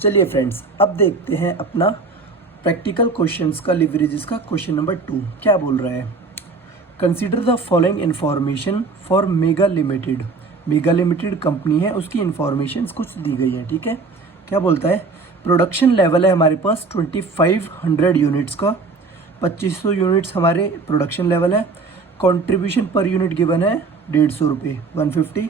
चलिए फ्रेंड्स, अब देखते हैं अपना प्रैक्टिकल क्वेश्चंस का लिवरेजेस का क्वेश्चन नंबर 2 क्या बोल रहा है। Consider the following information for mega limited. Mega limited company है, उसकी इन्फॉर्मेशन कुछ दी गई है। ठीक है, क्या बोलता है, प्रोडक्शन लेवल है हमारे पास 2500 यूनिट्स का, 2500 यूनिट्स हमारे प्रोडक्शन लेवल है। कंट्रीब्यूशन पर यूनिट गिवन है 150 रुपये 150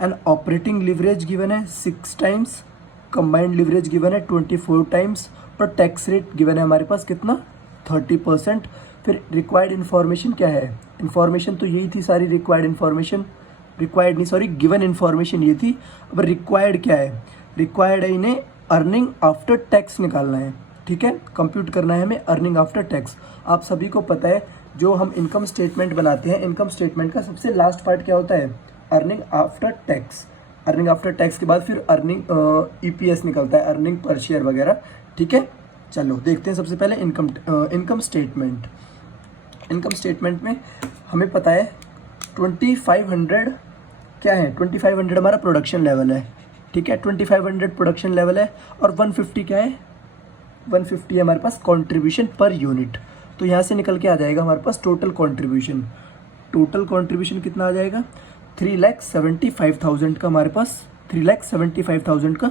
एंड ऑपरेटिंग लिवरेज गिवन है 6 टाइम्स, कंबाइंड लिवरेज गिवन है 24 टाइम्स और टैक्स रेट गिवन है हमारे पास कितना 30%। फिर रिक्वायर्ड इन्फॉर्मेशन क्या है, इन्फॉर्मेशन तो यही थी सारी, रिक्वायर्ड इन्फॉर्मेशन, रिक्वायर्ड नहीं सॉरी गिवन इन्फॉर्मेशन ये थी। अब रिक्वायर्ड क्या है, रिक्वायर्ड है इन्हें अर्निंग आफ्टर टैक्स निकालना है। ठीक है, कंप्यूट करना है हमें अर्निंग आफ्टर टैक्स। आप सभी को पता है जो हम इनकम स्टेटमेंट बनाते हैं, इनकम स्टेटमेंट का सबसे लास्ट पार्ट क्या होता है, earning after tax. Earning after tax के बाद फिर अर्निंग ईपीएस निकलता है, अर्निंग पर शेयर वगैरह। ठीक है, चलो देखते हैं सबसे पहले इनकम स्टेटमेंट। इनकम स्टेटमेंट में हमें पता है 2500 क्या है, 2500 हमारा प्रोडक्शन लेवल है। ठीक है, 2500 प्रोडक्शन लेवल है और 150 क्या है, 150 है हमारे पास कंट्रीब्यूशन पर यूनिट। तो यहाँ से निकल के आ जाएगा हमारे पास टोटल कंट्रीब्यूशन। टोटल कंट्रीब्यूशन कितना आ जाएगा, 3,75,000 का हमारे पास 3,75,000 का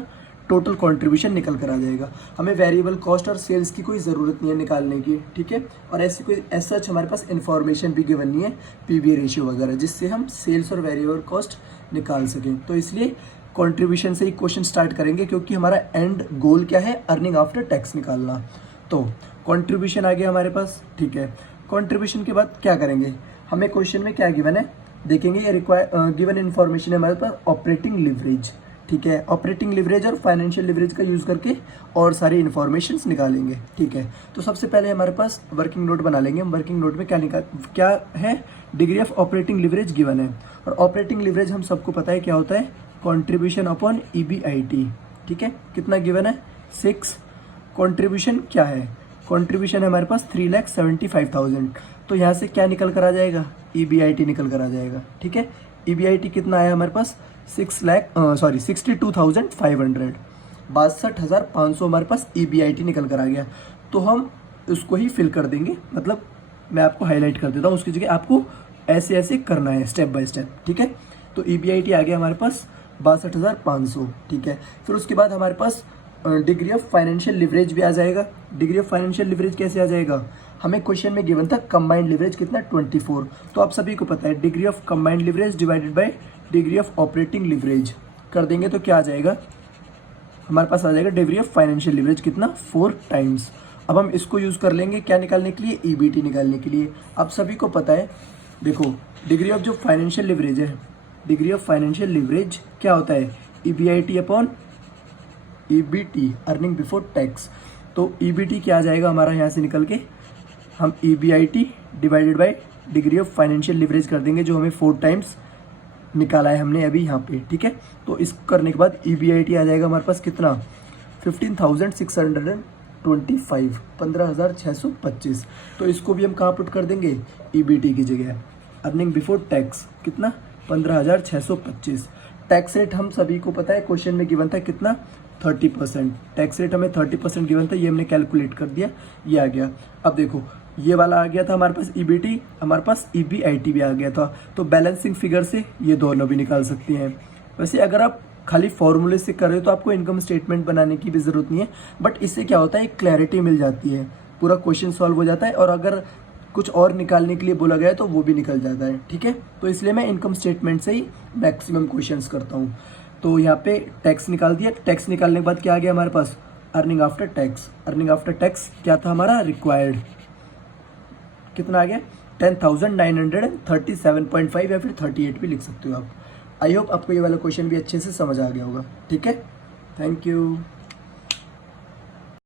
टोटल कंट्रीब्यूशन निकल कर आ जाएगा। हमें वेरिएबल कॉस्ट और सेल्स की कोई ज़रूरत नहीं है निकालने की। ठीक है, और ऐसी कोई सच हमारे पास इन्फॉर्मेशन भी गिवन नहीं है, पीवी रेशियो वगैरह, जिससे हम सेल्स और वेरिएबल कॉस्ट निकाल सकें। तो इसलिए कंट्रीब्यूशन से ही क्वेश्चन स्टार्ट करेंगे, क्योंकि हमारा एंड गोल क्या है, अर्निंग आफ्टर टैक्स निकालना। तो कंट्रीब्यूशन आ गया हमारे पास। ठीक है, कंट्रीब्यूशन के बाद क्या करेंगे, हमें क्वेश्चन में क्या गिवन है देखेंगे। ये गिवन इन्फॉर्मेशन है हमारे पास ऑपरेटिंग लिवरेज। ठीक है, ऑपरेटिंग लिवरेज और फाइनेंशियल लिवरेज का यूज़ करके और सारी इन्फॉर्मेशंस निकालेंगे। ठीक है, तो सबसे पहले हमारे पास वर्किंग नोट बना लेंगे हम। वर्किंग नोट में क्या है, degree of operating leverage given है। और ऑपरेटिंग लिवरेज हम सबको पता है क्या होता है, कॉन्ट्रीब्यूशन अपॉन EBIT। ठीक है, कितना गिवन है 6। कॉन्ट्रीब्यूशन क्या है, कॉन्ट्रीब्यूशन है हमारे पास 3,75,000। तो यहाँ से क्या निकल कर आ जाएगा, EBIT निकल कर आ जाएगा। ठीक है, EBIT कितना आया हमारे पास 62,500, 62,500 हमारे पास EBIT निकल कर आ गया। तो हम उसको ही फिल कर देंगे, मतलब मैं आपको हाईलाइट कर देता हूँ, उसकी जगह आपको ऐसे ऐसे करना है स्टेप बाय स्टेप। ठीक है, तो EBIT आ गया हमारे पास 62,500। ठीक है, फिर उसके बाद हमारे पास डिग्री ऑफ फाइनेंशियल लिवरेज भी आ जाएगा। डिग्री ऑफ फाइनेंशियल लिवरेज कैसे आ जाएगा, हमें क्वेश्चन में गिवन था कंबाइंड लिवरेज कितना 24। तो आप सभी को पता है degree of combined leverage divided by degree of operating leverage कर देंगे तो क्या आ जाएगा, हमारे पास आ जाएगा डिग्री ऑफ फाइनेंशियल लिवरेज कितना 4 टाइम्स। अब हम इसको यूज़ कर लेंगे क्या निकालने के लिए, EBT निकालने के लिए। आप सभी को पता है, देखो डिग्री ऑफ जो फाइनेंशियल लिवरेज है, डिग्री ऑफ फाइनेंशियल लिवरेज क्या होता है, EBIT upon EBT, earning before tax. तो EBT क्या आ जाएगा हमारा, यहाँ से निकल के हम EBIT divided by degree of financial leverage कर देंगे, जो हमें 4 टाइम्स निकाला है हमने अभी यहाँ पे। ठीक है, तो इसको करने के बाद EBIT आ जाएगा हमारे पास कितना 15,625, 15,625। तो इसको भी हम कहाँ पुट कर देंगे, EBT की जगह। अर्निंग बिफोर टैक्स कितना 15,625। टैक्स रेट हम सभी को पता है क्वेश्चन में गिवन था कितना 30%। टैक्स रेट हमें 30% गिवन था, ये हमने कैलकुलेट कर दिया, ये आ गया। अब देखो ये वाला आ गया था हमारे पास EBT, हमारे पास EBIT भी आ गया था। तो बैलेंसिंग फिगर से ये दोनों भी निकाल सकते हैं। वैसे अगर आप खाली फॉर्मूले से कर रहे हो तो आपको इनकम स्टेटमेंट बनाने की भी ज़रूरत नहीं है, बट इससे क्या होता है एक क्लैरिटी मिल जाती है, पूरा क्वेश्चन सॉल्व हो जाता है, और अगर कुछ और निकालने के लिए बोला गया है तो वो भी निकल जाता है। ठीक है, तो इसलिए मैं इनकम स्टेटमेंट से ही मैक्सिमम क्वेश्चंस करता हूँ। तो यहाँ पे टैक्स निकाल दिया, टैक्स निकालने के बाद क्या आ गया हमारे पास, earning after tax. Earning after tax क्या था हमारा, रिक्वायर्ड कितना आ गया 10,937.5 या फिर 38 भी लिख सकते हो आप। आई होप आपको ये वाला क्वेश्चन भी अच्छे से समझ आ गया होगा। ठीक है, थैंक यू।